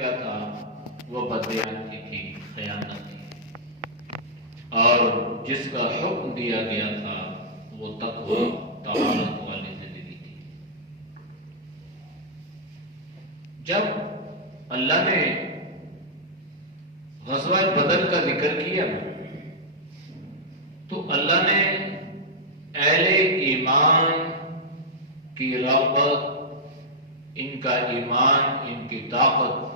کیا تھا وہ بدیانتی تھی، خیانت تھی، اور جس کا حکم دیا گیا تھا وہ تقوی طہارت والی زندگی تھی۔ جب اللہ نے غزوہ بدر کا ذکر کیا تو اللہ نے اہل ایمان کی رغبت، ان کا ایمان، ان کی طاقت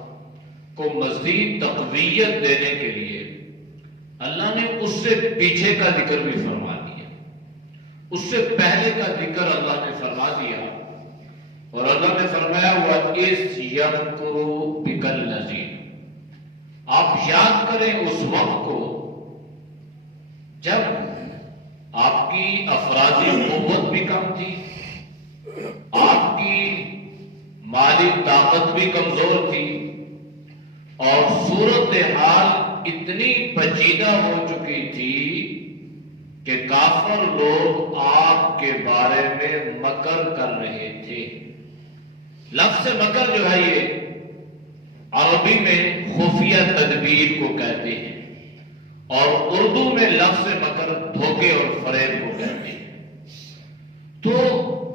کو مزید تقویت دینے کے لیے اللہ نے اس سے پیچھے کا ذکر بھی فرما دیا، اس سے پہلے کا ذکر اللہ نے فرما دیا، اور اللہ نے فرمایا وَإِذْ يَمْكُرُ بِكَ الَّذِينَ، آپ یاد کریں اس وقت کو جب آپ کی افرادی قوت بھی کم تھی، آپ کی مالی طاقت بھی کمزور تھی، اور صورتحال اتنی پیچیدہ ہو چکی تھی کہ کافر لوگ آپ کے بارے میں مکر کر رہے تھے۔ لفظ مکر جو ہے یہ عربی میں خفیہ تدبیر کو کہتے ہیں، اور اردو میں لفظ مکر دھوکے اور فریب کو کہتے ہیں۔ تو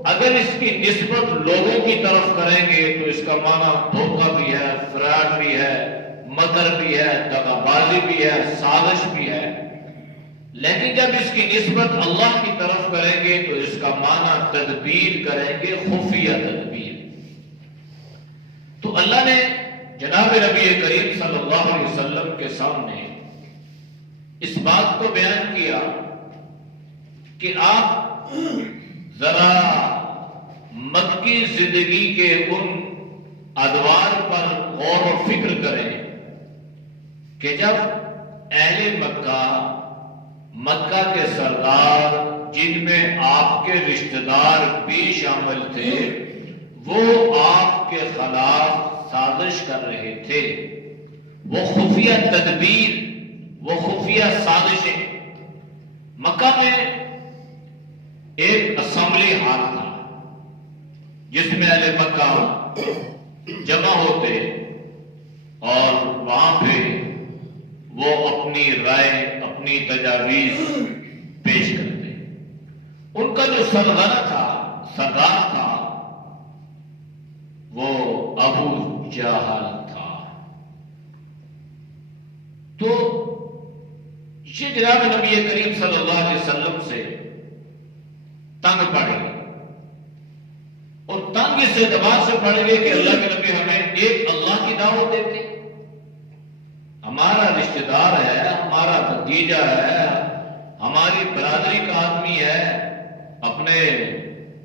اگر اس کی نسبت لوگوں کی طرف کریں گے تو اس کا معنی دھوکہ بھی ہے، فراڈ بھی ہے، مکر بھی ہے، دغا بازی بھی ہے، سازش بھی ہے۔ لیکن جب اس کی نسبت اللہ کی طرف کریں گے تو اس کا معنی تدبیر کریں گے، خفیہ تدبیر۔ تو اللہ نے جناب نبی کریم صلی اللہ علیہ وسلم کے سامنے اس بات کو بیان کیا کہ آپ ذرا مکی زندگی کے ان ادوار پر غور و فکر کریں کہ جب اہل مکہ کے سردار، جن میں آپ کے رشتہ دار بھی شامل تھے، وہ آپ کے خلاف سازش کر رہے تھے، وہ خفیہ تدبیر، وہ خفیہ سازشیں۔ مکہ میں ایک اسمبلی ہال تھا جس میں اہل مکہ جمع ہوتے اور وہاں پہ وہ اپنی رائے، اپنی تجاویز پیش کرتے۔ ان کا جو سردار تھا وہ ابو جہل تھا۔ تو یہ جناب نبی کریم صلی اللہ علیہ وسلم سے تنگ پڑ گئے، اور تنگ اس اعتبار سے پڑ گئے کہ اللہ کے نبی ہمیں ایک اللہ کی دعوت دیتے، ہمارا رشتہ دار ہے، ہمارا بھتیجا ہے، ہماری برادری کا آدمی ہے، اپنے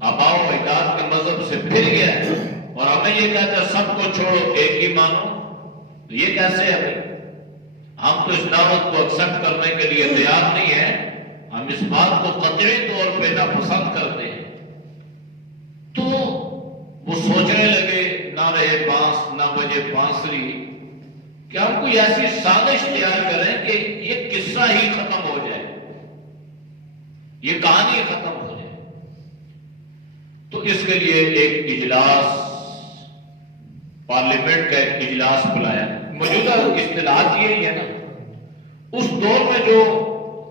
آباء و اجداد کے مذہب سے پھر گیا ہے، اور ہمیں یہ کہتا ہے سب کو چھوڑو ایک ہی مانو۔ تو یہ کیسے ہے بھائی؟ ہم تو اس دعوت کو ایکسپٹ کرنے کے لیے تیار نہیں ہیں، ہم اس بات کو قطعی طور پہ ناپسند کرتے ہیں۔ تو وہ سوچنے لگے، نہ رہے بانس نہ بجے بانسری، کہ ہم کوئی ایسی سازش تیار کریں کہ یہ قصہ ہی ختم ہو جائے، یہ کہانی ختم ہو جائے۔ تو اس کے لیے ایک اجلاس، پارلیمنٹ کا ایک اجلاس بلایا۔ موجودہ اصطلاحات یہی ہے نا، اس دور میں جو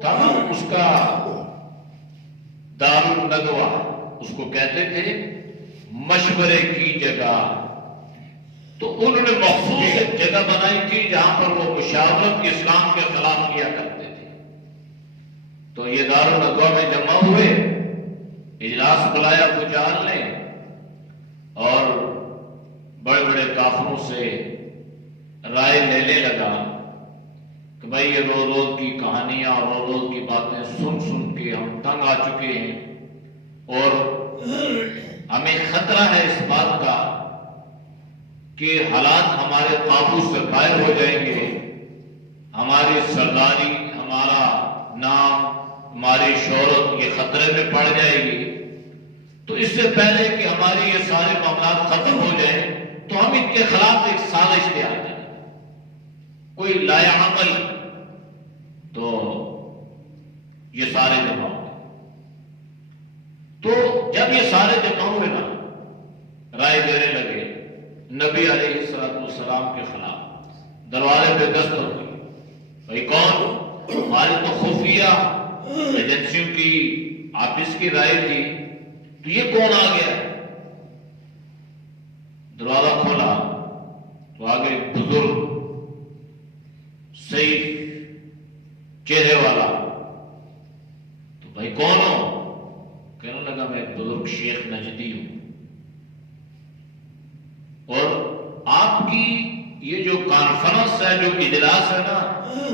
تھا نا اس کا دار الندوہ اس کو کہتے تھے، مشورے کی جگہ۔ تو انہوں نے مخصوص ایک جگہ بنائی تھی جہاں پر وہ مشاورت اسلام کے خلاف کیا کرتے تھے۔ تو یہ دار الندوہ میں جمع ہوئے، اجلاس بلایا ابو جہل نے، اور بڑے بڑے کافروں سے رائے لینے لگا کہ بھائی یہ روز روز کی کہانیاں اور روز روز کی باتیں سن سن کے ہم تنگ آ چکے ہیں، اور ہمیں خطرہ ہے اس بات کا کہ حالات ہمارے قابو سے باہر ہو جائیں گے، ہماری سرداری، ہمارا نام، ہماری شہرت یہ خطرے میں پڑ جائے گی۔ تو اس سے پہلے کہ ہماری یہ سارے معاملات ختم ہو جائیں تو ہم ان کے خلاف ایک سازش تیار کریں، کوئی لایا عمل۔ تو یہ سارے جمع ہوئے۔ تو جب یہ سارے جمع ہوئے نا، رائے دینے لگے، نبی علیہ السلام کے خلاف دروازے پہ دستک ہوئی. بھائی کون؟ ہماری تو خفیہ ایجنسیوں کی آفس کی رائے تھی، تو یہ کون آ گیا؟ دروازہ کھولا تو آگے بزرگ سیف چہرے والا. تو بھائی کون ہو؟ کہنے لگا میں ایک بزرگ شیخ نجدی ہوں، اور آپ کی یہ جو کانفرنس ہے، جو اجلاس ہے نا،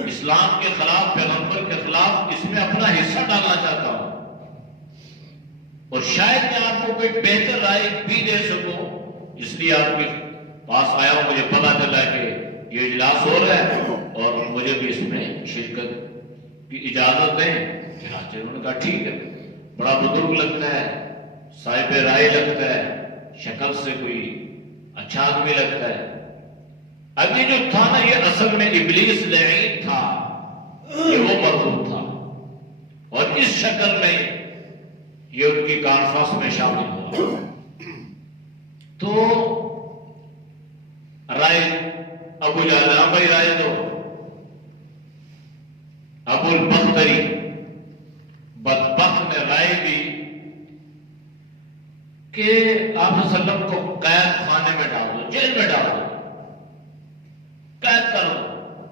اسلام کے خلاف، پیغمبر کے خلاف، اس میں اپنا حصہ ڈالنا چاہتا ہوں، اور شاید میں آپ کو کوئی بہتر رائے بھی دے سکوں، اس لیے آپ کے پاس آیا ہوں. مجھے پتا چلا کہ یہ اجلاس ہو رہا ہے اور مجھے بھی اس میں شرکت کی اجازت دیں. چنانچہ انہوں نے کہا ٹھیک ہے. بڑا بزرگ لگتا ہے، صاحب رائے لگتا ہے، شکل سے کوئی اچھا آدمی لگتا ہے. ابھی جو تھا نا، یہ اصل میں ابلیس لعین تھا، یہ وہ مرغوب تھا، اور اس شکل میں یہ ان کی کانفرنس میں شامل ہوا. تو رائے ابو جہل، بھائی رائے دو. ابو البختری بدبخت نے رائے دی کہ آپ صلی اللہ علیہ وسلم کو قید خانے میں ڈال دو، جیل میں ڈال دو، قید کر دو.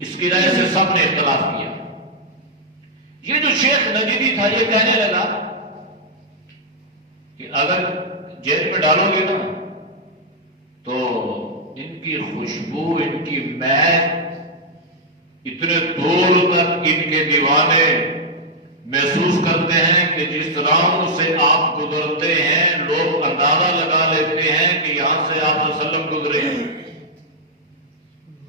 اس کی رائے سے سب نے اختلاف کیا. یہ جو شیخ نجدی تھا، یہ کہنے لگا کہ اگر جیل میں ڈالو گے نا تو ان کی خوشبو، ان کی مہک اتنے دور تک ان کے دیوانے محسوس کرتے ہیں کہ جس راہوں سے آپ گزرتے ہیں لوگ اندازہ لگا لیتے ہیں کہ یہاں سے آپ صلی اللہ علیہ وسلم گزرے ہیں.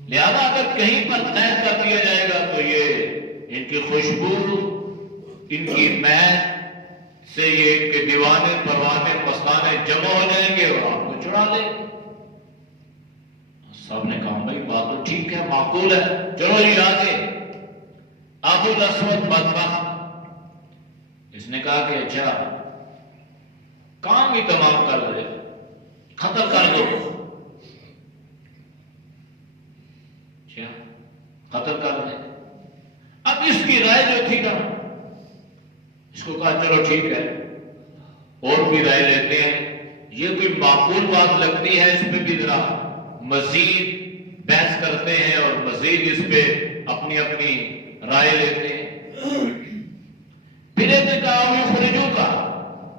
لہذا اگر کہیں پر قید کر دیا جائے گا تو یہ ان کی خوشبو، ان کی مہک سے یہ ان کے دیوانے، پروانے، مستانے جمع ہو جائیں گے اور آپ کو چڑھا لیں گے. سب نے کہا بھائی بات تو ٹھیک ہے، معقول ہے، چلو جی آگے. ابو الاسود بدبخت، اس نے کہا کہ اچھا کام بھی تمام کر دے، ختم کر دو. اچھا ختم کر دے. اب اس کی رائے جو تھی نا، اس کو کہا چلو ٹھیک ہے، اور بھی رائے لیتے ہیں. یہ کوئی معقول بات لگتی ہے، اس پہ بھی ذرا مزید بحث کرتے ہیں اور مزید اس پہ اپنی اپنی رائے لیتے ہیں. پھر ایک نے کہا خرجو کا،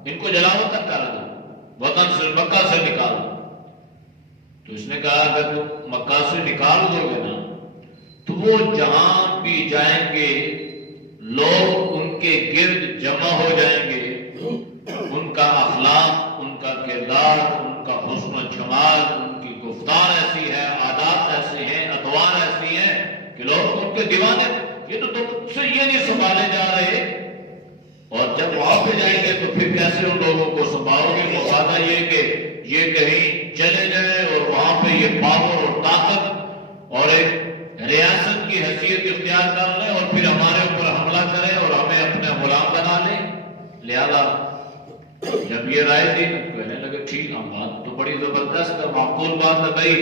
ان کو جلاوطن تک کر دو، وطن سے، مکہ سے نکال دو. تو اس نے کہا اگر تم مکہ سے نکال دو گے نا تو وہ جہاں بھی جائیں گے لوگ ان کے گرد جمع ہو جائیں گے. ان کا اخلاق، ان کا کردار، ان کا حسن و جمال، ان کی گفتار ایسی ہے، عادات ایسے ہیں، اطوار ایسی ہیں کہ لوگ ان کے دیوانے. یہ تو تم سے یہ نہیں سنبھالے جا رہے، اور جب وہاں پہ جائیں گے تو پھر کیسے ان لوگوں کو سنبھالو گے؟ مفادہ یہ کہ یہ کہیں چلے جائیں اور وہاں پہ یہ پاور اور طاقت اور ایک ریاست کی حیثیت اختیار کر لیں اور پھر ہمارے اوپر حملہ کریں اور ہمیں اپنا غلام بنا لیں. لہذا جب یہ رائے دی تو کہنے لگے ٹھیک، ہم بات تو بڑی زبردست ہے، معقول بات ہے بھائی.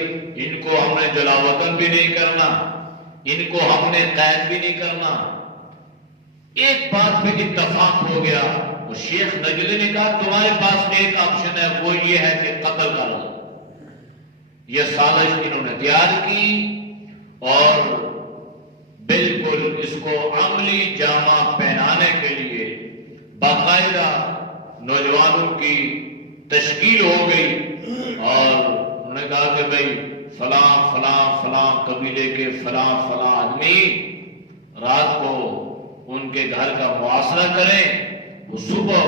ان کو ہم نے جلاوطن بھی نہیں کرنا، ان کو ہم نے قید بھی نہیں کرنا. ایک بات پہ اتفاق ہو گیا. وہ شیخ نجدی نے کہا تمہارے پاس ایک آپشن ہے، وہ یہ ہے کہ قتل کر دو. یہ سازش انہوں نے تیار کی اور بالکل اس کو عملی جامہ پہنانے کے لیے باقاعدہ نوجوانوں کی تشکیل ہو گئی اور انہوں نے کہا کہ بھائی فلاں فلاں فلاں قبیلے کے فلاں فلاں آدمی رات کو ان کے گھر کا محاصرہ کریں، وہ صبح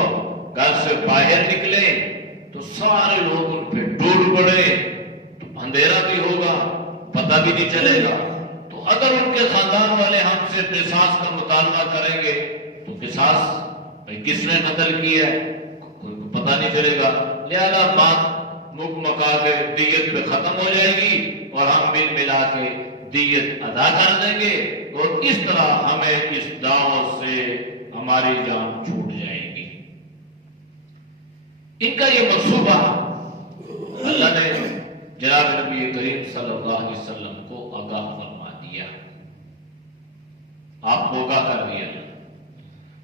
گھر سے باہر نکلے تو سارے لوگ ان پہ ٹوٹ پڑے، تو اندھیرا بھی ہوگا، پتہ بھی نہیں چلے گا. تو اگر ان کے خاندان والے ہم سے قصاص کا مطالبہ کریں گے تو قصاص بھائی کس نے قتل کیا ہے پتہ نہیں چلے گا. لہذا بات مک مکا کے دیت پہ ختم ہو جائے گی اور ہم مل ملا کے دیت ادا کر دیں گے اور اس طرح ہمیں اس دعوت سے ہماری جان چھوٹ جائے گی. ان کا یہ منصوبہ اللہ نے جناب نبی کریم صلی اللہ علیہ وسلم کو آگاہ فرما دیا، آپ کو آگاہ کر دیا۔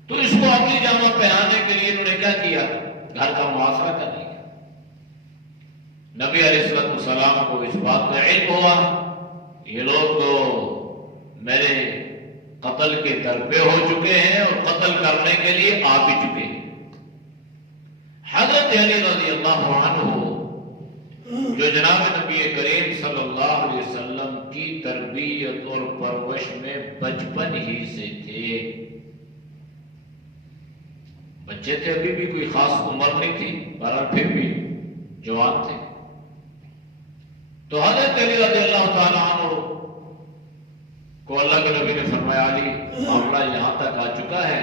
تو اس کو اپنی جامہ پہنانے کے لیے انہوں نے کیا کیا؟ گھر کا محاصرہ کر لیا۔ نبی علیہ السلام کو اس بات کا علم ہوا یہ لوگ تو میرے قتل کے در پہ ہو چکے ہیں اور قتل کرنے کے لیے آ بھی چکے ہیں۔ حضرت علی رضی اللہ عنہ جو جناب نبی کریم صلی اللہ علیہ وسلم کی تربیت اور پرورش میں بچپن ہی سے تھے، بچے تھے، ابھی بھی کوئی خاص عمر نہیں تھی، بہرحال پھر بھی جوان تھے۔ تو حضرت علی رضی اللہ تعالیٰ عنہ کو اللہ کے نبی نے فرمایا، علی معاملہ یہاں تک آ چکا ہے،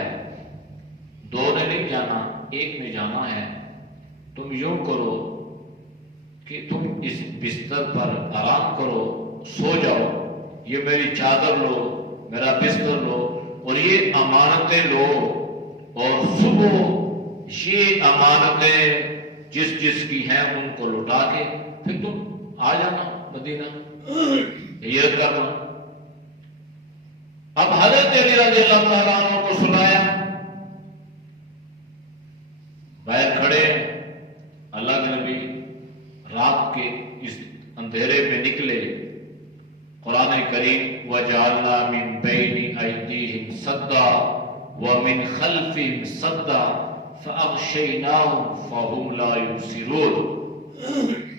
دو نے نہیں جانا، ایک نے جانا ہے۔ تم یوں کرو کہ تم اس بستر پر آرام کرو، سو جاؤ، یہ میری چادر لو، میرا بستر لو اور یہ امانتیں لو، اور صبح یہ امانتیں جس جس کی ہیں ان کو لوٹا کے پھر تم آ جانا مدینہ، ہجرت کرنا۔ اب حضرت علی رضی اللہ تعالیٰ عنہ کو سنایا، باہر کھڑے، اللہ کے نبی رات کے اس اندھیرے میں نکلے، قرآن کریم وَجَعَلْنَا مِن بَيْنِ أَيْدِيهِمْ صَدًّا وَمِن خَلْفِهِمْ صَدًّا فَأَغْشَيْنَاهُمْ فَهُمْ لَا يُبْصِرُونَ۔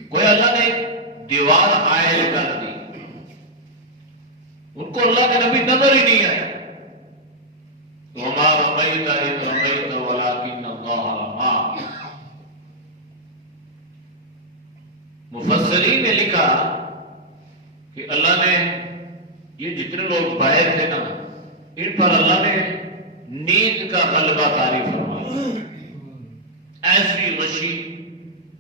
کوئی اللہ نے دیوار عائل کر دی، ان کو اللہ کے نبی نظر ہی نہیں آئے۔ وَمَا رَمَيْتَ إِذْ رَمَيْتَ وَلَكِنَّ اللَّهَ رَمَىٰ۔ مفسرین نے لکھا کہ اللہ نے یہ جتنے لوگ باہر تھے نا، ان پر اللہ نے نیند کا غلبہ طاری فرمایا، ایسی غشی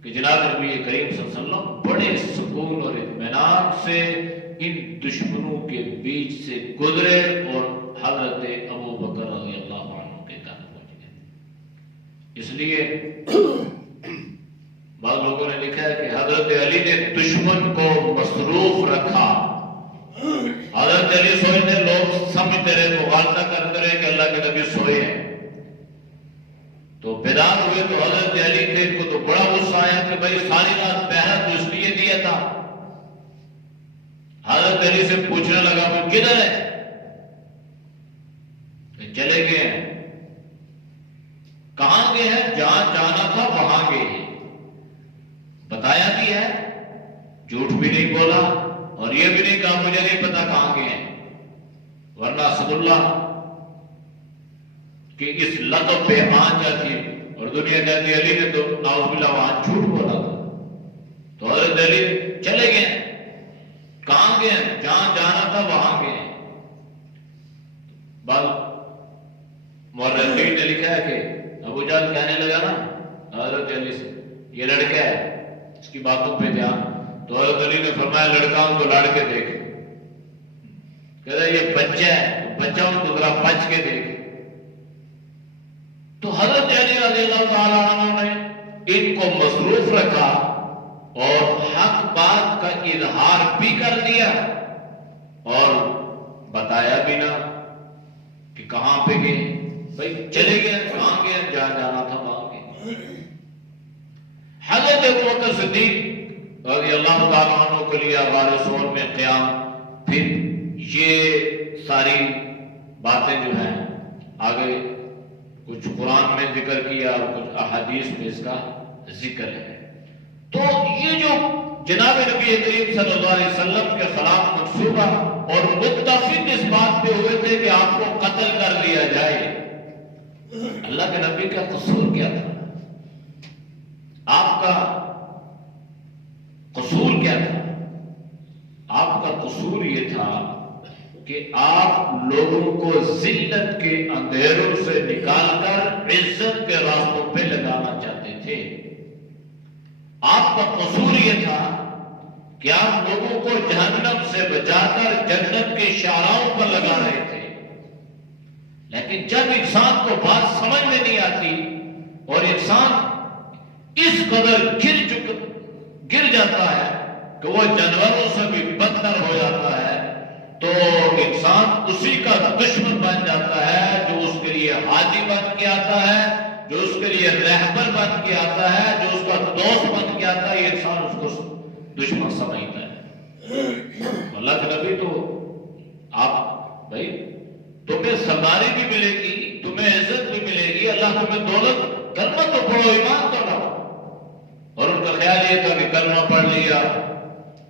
کہ جناب نبی کریم صلی اللہ علیہ وسلم بڑے سکون اور اطمینان سے ان دشمنوں کے بیچ سے گزرے اور حضرت ابو بکر رضی اللہ عنہ کے گھر پہنچ گئے۔ اس لیے بعض لوگوں نے لکھا ہے کہ حضرت علی نے دشمن کو مصروف رکھا۔ حضرت علی سوچتے، لوگ سمجھتے رہے، مغالطہ کرتے رہے کہ اللہ کے نبی سوئے ہیں، تو بیدار ہوئے تو حضرت علی تھے، ان کو تو بڑا غصہ آیا کہ بھائی ساری رات پہرا تو اس لیے دیا تھا۔ حضرت علی سے پوچھنے لگا وہ کدھر ہے؟ چلے گئے ہیں۔ کہاں گئے ہیں؟ جہاں جانا تھا وہاں گئے ہیں، بتایا بھی ہے، جھوٹ بھی نہیں بولا اور یہ بھی نہیں کہا مجھے نہیں پتا کہاں گئے ہیں، ورنہ اسداللہ کہ اس لقب پہ آن جاتی اور دنیا کہتی علی نے تو نعوذ باللہ وہاں جھوٹ بولا تھا۔ تو حضرت علی چلے گئے، کہاں گئے ہیں؟ جہاں جانا تھا وہاں گئے۔ بعض مورخین نے لکھا ہے کہ ابو جہل کہنے لگا نا حضرت علی سے، یہ لڑکا ہے، اس کی باتوں پہ دھیان۔ تو حضرت علی نے فرمایا لڑکا ہوں تو لڑ کے دیکھ، کہتا یہ بچہ ہے، بچہ ہوں تو ذرا بچ کے دیکھ۔ تو حضرت علی رضی اللہ تعالیٰ عنہ نے ان کو مصروف رکھا اور حق بات کا اظہار بھی کر دیا اور بتایا بھی نہ کہ کہاں پہ گئے، بھائی چلے گئے، کہاں گئے، جہاں جانا تھا وہاں گئے۔ حضرت ابوبکر صدیق رضی اللہ تعالیٰ عنہ کے لیے غار ثور میں قیام، پھر یہ ساری باتیں جو ہیں آگے کچھ قرآن میں ذکر کیا اور کچھ احادیث میں اس کا ذکر ہے۔ تو یہ جو جناب نبی کریم صلی اللہ علیہ وسلم کے خلاف منصوبہ اور متفق اس بات پہ ہوئے تھے کہ آپ کو قتل کر لیا جائے، اللہ کے نبی کا قصور کیا تھا؟ آپ کا قصور کیا تھا؟ آپ کا قصور یہ تھا کہ آپ لوگوں کو ذلت کے اندھیروں سے نکال کر عزت کے راستوں پہ لگانا چاہتے تھے۔ آپ کا قصور یہ تھا کہ آپ لوگوں کو جہنم سے بچا کر جنت کے شاہراہوں پر لگا رہے تھے۔ لیکن جب انسان کو بات سمجھ میں نہیں آتی اور انسان اس قدر گر جاتا ہے کہ وہ جانوروں سے بھی بدتر ہو جاتا ہے، تو انسان اسی کا دشمن بن جاتا ہے جو اس کے لیے حاجی بن کے آتا ہے، جو اس کے لیے رہبر بن کے آتا ہے، جو اس کا دوست بن کے آتا ہے، یہ انسان اس کو دشمن سمجھتا ہے۔ اللہ کے نبی تو آپ بھائی تمہیں سواری بھی ملے گی، تمہیں عزت بھی ملے گی، اللہ تمہیں دولت، کلمہ تو پڑھو، ایمان تو لاؤ۔ اور ان کا خیال یہ تھا کہ کلمہ پڑھ لیا،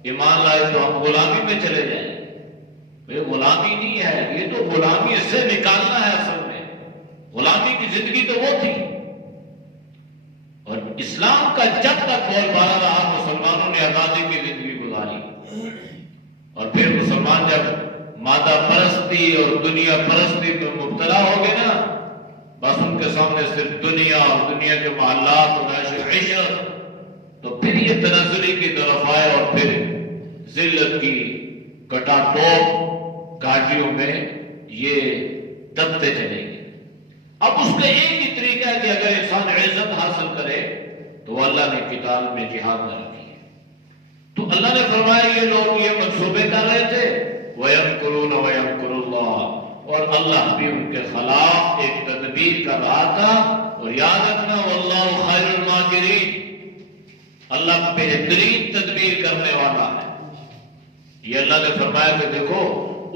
ایمان لائے تو ہم غلامی میں چلے جائیں۔ بھائی غلامی نہیں ہے، یہ تو غلامی سے نکالنا ہے، اصل میں غلامی کی زندگی تو وہ تھی۔ اور اسلام کا جب تک بول بالا رہا، مسلمانوں نے آزادی کی زندگی گزاری، اور پھر مسلمان جب مادہ پرستی اور دنیا پرستی میں مبتلا ہو گئے نا، بس ان کے سامنے صرف دنیا اور دنیا کے محلات اور عیش و عشرت، تو پھر یہ تنزلی کی طرف آئے اور پھر ذلت کی کٹا ٹوپ گھاٹیوں میں یہ دبتے چلے گئے۔ اب اس کا ایک ہی طریقہ ہے کہ اگر انسان عزت حاصل کرے تو اللہ نے قتال میں جہاد نہ رکھی ہے۔ تو اللہ نے فرمایا یہ لوگ یہ منصوبے کر رہے تھے، وَيَمْكُرُونَ وَيَمْكُرُ اللَّهُ، اور اللہ بھی ان کے خلاف ایک تدبیر کر رہا تھا۔ اور یاد رکھنا وَاللَّهُ خَيْرُ الْمَاكِرِينَ، اللہ بہترین تدبیر کرنے والا ہے۔ یہ اللہ نے فرمایا کہ دیکھو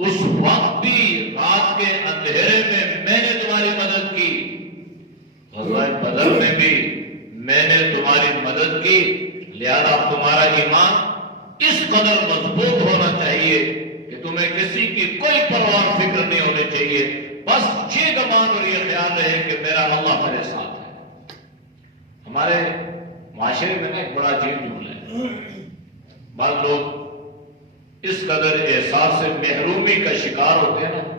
اس وقت بھی رات کے اندھیرے میں نے تمہاری مدد کی، غزوہ بدر میں بھی میں نے تمہاری مدد کی، لہذا تمہارا ایمان اس قدر مضبوط ہونا چاہیے کہ تمہیں کسی کی کوئی پرواہ فکر نہیں ہونی چاہیے، بس یہ گمان اور یہ خیال رہے کہ میرا اللہ میرے ساتھ ہے۔ ہمارے معاشرے میں ایک بڑا عجیب جملہ ہے، بعض لوگ اس قدر احساس سے محرومی کا شکار ہوتے ہیں نا،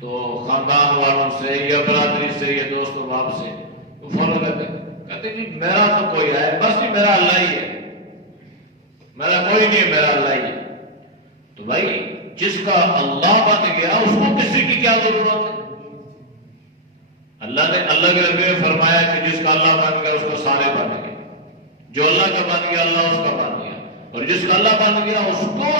تو خاندان والوں سے یا برادری سے یا دوست و باپ سے وہ فوراً کہتے جی میرا تو کوئی ہے، بس جی میرا اللہ ہی ہے، میرا کوئی نہیں ہے، میرا اللہ ہی ہے۔ تو بھائی جس کا اللہ بن گیا اس کو کسی کی کیا ضرورت ہے؟ اللہ نے اللہ کے نبی نے فرمایا کہ جس کا اللہ بن گیا اس کو سارے بن گئے، جو اللہ کا بن گیا اللہ اس کا بن گیا، اور جس کا اللہ بن گیا اس کو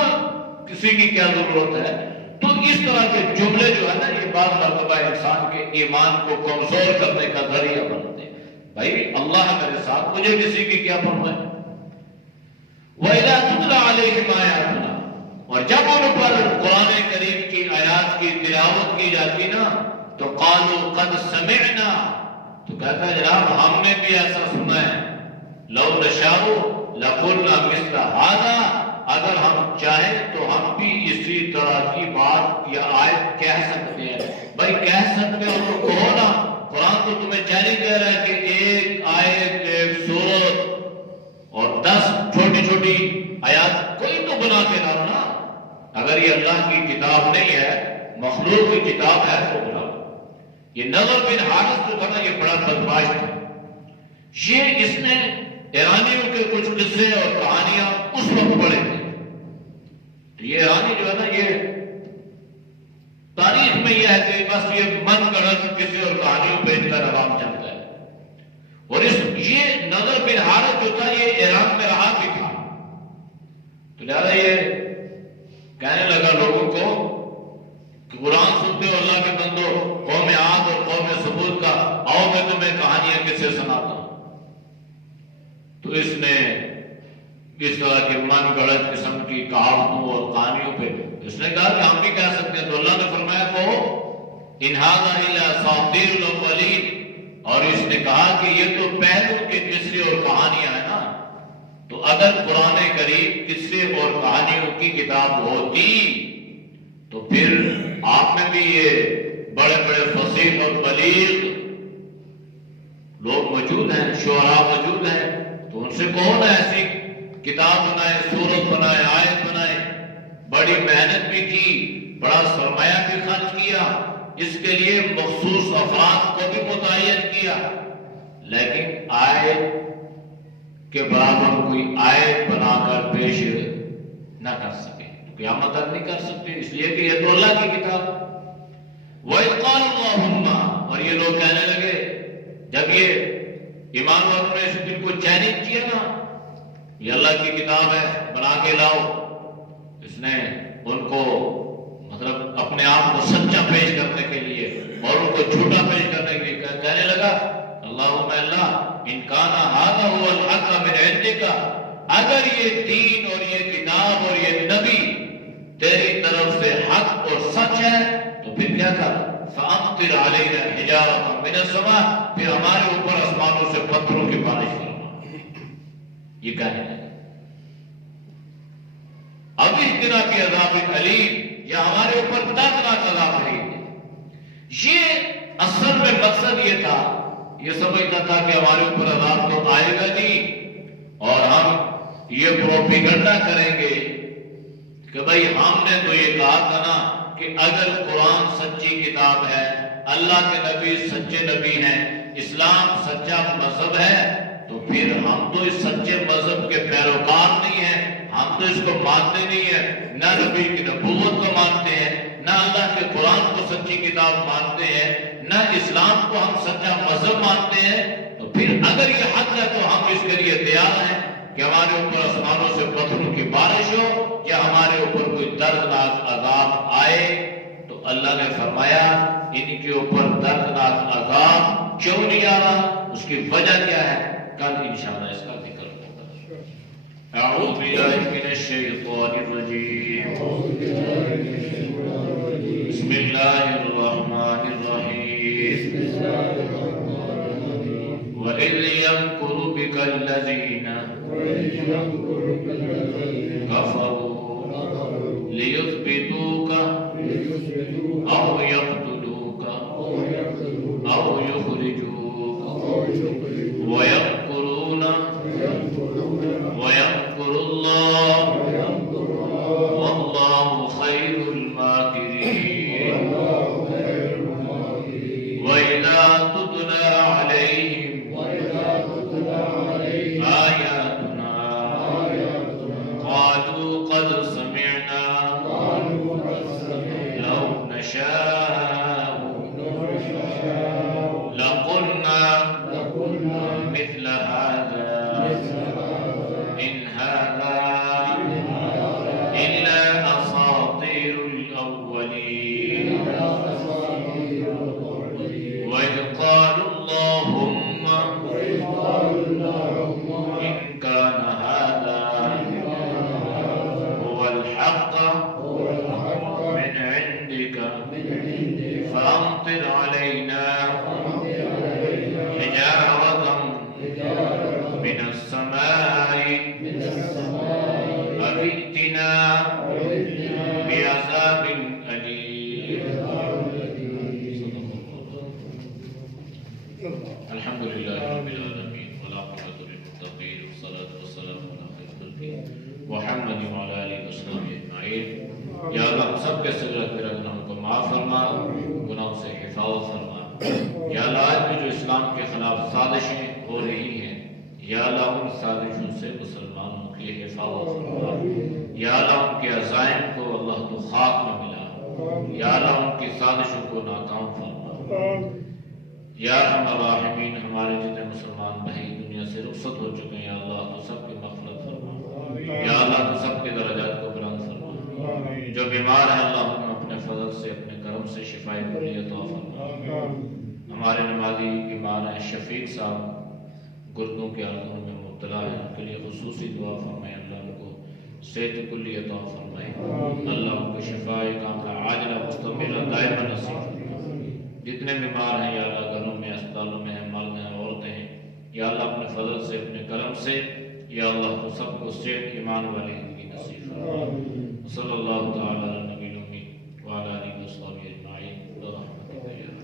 کسی کی کیا ضرورت ہے؟ تو اس طرح کے جملے جو ہے نا یہ بعض مرتبہ انسان کے ایمان کو کمزور کرنے کا ذریعہ بنتے ہیں۔ بھائی اللہ میرے ساتھ، مجھے کسی کی کیا پرواہ ہے؟ وَإِذَا تُتْلَىٰ عَلَيْهِمْ آيَاتُنَا، اور جب ان پر قرآن کریم کی آیات کی تلاوت کی جاتی نا تو قَالُوا قَدْ سَمِعْنَا، تو کہتا ہے جناب ہم نے بھی ایسا سنا ہے، لَوْ نَشَاءُ لَقُلْنَا مِثْلَ هَٰذَا، اگر ہم چاہیں تو ہم بھی اسی طرح کی بات یا آیت کہہ سکتے ہیں۔ بھائی کہہ سکتے ہو تو کہو نا، قرآن تو تمہیں چیلنج دے رہا ہے کہ ایک آیت ایک سورت اور 10 چھوٹی چھوٹی آیات کوئی تو بنا کے لاؤ نا۔ اگر یہ اللہ کی کتاب نہیں ہے، مخلوق کی کتاب ہے تو بلاؤ۔ یہ نضر بن حارث جو تھا نا یہ بڑا بدمعاش تھا، یہ اس نے ایرانیوں کے کچھ قصے اور کہانیاں اس وقت پڑھے تھے۔ تو یہ ایرانی جو ہے نا یہ تاریخ میں یہ ہے کہ بس یہ من گڑھت قصے اور کہانیوں پہ ان کا نظام چلتا ہے۔ اور یہ نضر بن حارث جو تھا یہ ایران میں رہا بھی تھا، تو لہٰذا یہ کہنے لگا لوگوں کو کہ قرآن سنتے ہو اللہ کے بندو، قوم عاد اور قوم ثمود کا، آؤ میں تمہیں کہانیاں قصے سناتا ہوں۔ تو اس نے اس طرح کے من گڑھت قسم کی کہاوتوں اور کہانیوں پہ اس نے کہا کہ ہم بھی کہہ سکتے ہیں، تو اللہ نے فرمایا کہو ان ھذا الا اساطیر الاولین، اور اس نے کہا کہ یہ تو پہلوں کے قصے اور کہانیاں ہیں نا، تو اگر قرآن کریم قصے اور کہانیوں کی کتاب ہوتی تو پھر آپ میں بھی یہ بڑے بڑے فصیح اور بلیغ لوگ موجود ہیں، شعراء موجود ہیں، تو ان سے کہو نا ایسی کتاب بنائے، سورت بنائے، آیت بنائے۔ بڑی محنت بھی کی، بڑا سرمایہ بھی خرچ کیا، اس کے لیے مخصوص افراد کو بھی متعین کیا، لیکن آیت کے برابر کوئی آیت بنا کر پیش نہ کر سکے، قیامت تک نہیں کر سکتے، اس لیے کہ یہ تو اللہ کی کتاب۔ وَإِذْ قَالَ اللَّهُمَّ، اور یہ لوگ کہنے لگے جب یہ ایمان والوں نے اس دن کو چیلنج کیا نا یہ اللہ کی کتاب ہے، بنا کے لاؤ۔ اس نے ان کو مطلب اپنے آپ کو سچا پیش کرنے کے لیے اور ان کو جھوٹا پیش کرنے کے لیے کہنے لگا اللہم اللہ ان کان ھذا ھو الحق من عندک، اگر یہ دین اور یہ کتاب اور یہ نبی تیری طرف سے حق اور سچ ہے تو پھر کیا کر فامطر علینا حجارۃ من السماء، پھر ہمارے اوپر آسمانوں سے پتھروں کی بارش فرما۔ یہ کہنے لگا اب اہدنا کی عذاب علیم، یا ہمارے اوپر دردناک عذاب ہے۔ یہ اصل میں مقصد یہ تھا، یہ سمجھتا تھا کہ ہمارے اوپر عذاب تو آئے گا نہیں اور ہم یہ پروپیگنڈا کریں گے کہ بھائی ہم نے تو یہ کہا تھا نا کہ اگر قرآن سچی کتاب ہے، اللہ کے نبی سچے نبی ہیں، اسلام سچا مذہب ہے، تو پھر ہم تو اس سچے مذہب کے پیروکار نہیں ہیں، ہم تو اس کو مانتے نہیں ہیں، نہ نبی کی نبوت کو مانتے ہیں، نہ اللہ کے قرآن کو سچی کتاب مانتے ہیں، نہ اسلام کو ہم سچا مذہب مانتے ہیں، تو پھر اگر یہ حق ہے تو ہم اس کے لیے تیار ہیں کہ ہمارے اوپر آسمانوں سے پتھروں کی بارش ہو یا ہمارے اوپر کوئی دردناک عذاب آئے۔ تو اللہ نے فرمایا ان کے اوپر دردناک عذاب کیوں نہیں آ رہا، اس کی وجہ کیا ہے، کل انشاءاللہ اس کا ذکر ہوگا۔ اعوذ باللہ من الشیطان الرجیم، بسم اللہ الرحمن الرحیم، وَإِذْ يَمْكُرُ بِكَ الَّذِينَ كَفَرُوا لِيُثْبِتُوكَ أَوْ يَقْتُلُوكَ أَوْ يُخْرِجُوكَ وَيَمْكُرُونَ وَيَمْكُرُ اللَّهُ وَاللَّهُ خَيْرُ الْمَاكِرِينَ وَإِذَا تُتْلَى عَلَيْهِمْ آيَاتُنَا قَالُوا قَدْ سَمِعْنَا لَوْ نَشَاءُ لَقُلْنَا مِثْلَ هَذَا إِنْ هَذَا إِلَّا أَسَاطِيرُ الْأَوَّلِينَ وَإِذْ قَالُوا اللَّهُمَّ إِنْ كَانَ هَذَا هُوَ الْحَقَّ مِنْ عِنْدِكَ فَأَمْطِرْ عَلَيْنَا حِجَارَةً مِنَ السَّمَاءِ أَوِ ائْتِنَا بِعَذَابٍ أَلِيمٍ۔ الحمد لله رب العالمين والعاقبة للمتقين والصلاة والسلام على خير خلقه محمد وعلى آله وصحبه أجمعين۔ یا اللہ ہم سب کے صغیر تیرے گناہوں کو معاف فرما، گناہوں سے حفاظت فرما۔ یا اللہ آج بھی جو اسلام کے خلاف سازشیں ہو رہی ہیں، یا اللہ ان سازشوں سے مسلمانوں کی حفاظت فرما۔ یا اللہ ان کے عزائم کو اللہ تو خاک میں ملا، یا اللہ ان کی سازشوں کو ناکام فرما۔ یا ارحم الراحمین ہمارے جتنے مسلمان بھائی دنیا سے رخصت ہو چکے ہیں، یا اللہ تو سب کی مغفرت فرما، یا اللہ تو سب کے درجات کو بلند فرما۔ جو بیمار ہیں اللہ انہیں اپنے فضل سے اپنے کرم سے شفائے کلی عطا فرما۔ ہمارے نمازی بیمار ہیں، شفیق صاحب گردوں کے عارضوں میں مبتلا ہیں، ان کے لیے خصوصی دعا فرمائے، اللہ ان کو صحت کلی عطا فرمائے، اللہ ان کو شفائے کاملہ عاجلہ مستمرہ دائمہ نصیب فرمائے۔ جتنے بیمار ہیں یا اللہ گھروں میں، اسپتالوں میں ہیں، مرد ہیں، عورتیں ہیں، یا اللہ اپنے فضل سے اپنے کرم سے یا اللہ تو سب کو صحت ایمان والی زندگی نصیب فرمائے۔ صلی اللہ تعالی علی نبی الامین وعلی آلہ وصحبہ اجمعین برحمتک یا